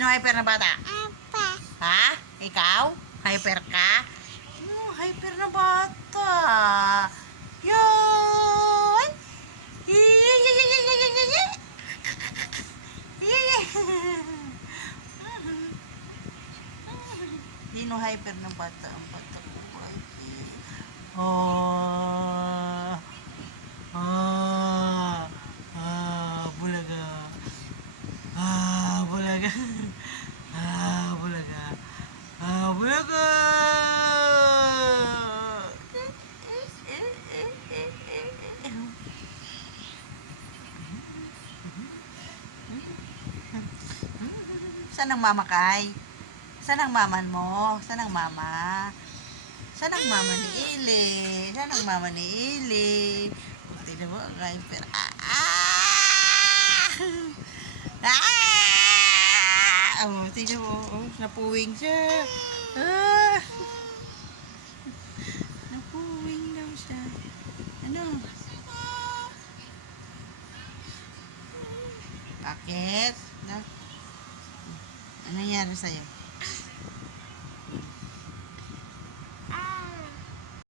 Sino hyper na bata? Apa. Ha? Ikaw? Hyper ka? Hyper na bata. Yan! Sino hyper na bata? Ang bata ko hyper. Oh. Bulaga. Bulaga. Bulaga. Bulaga. Saan ang mama kay? Saan ang maman mo? Saan ang mama? Saan ang mama ni Ili? Saan ang mama ni Ili? Tignan mo, ang hyper. Tignan mo, napuwing siya. Napuwing daw siya. Ano? Bakit? Ano nangyari sa'yo?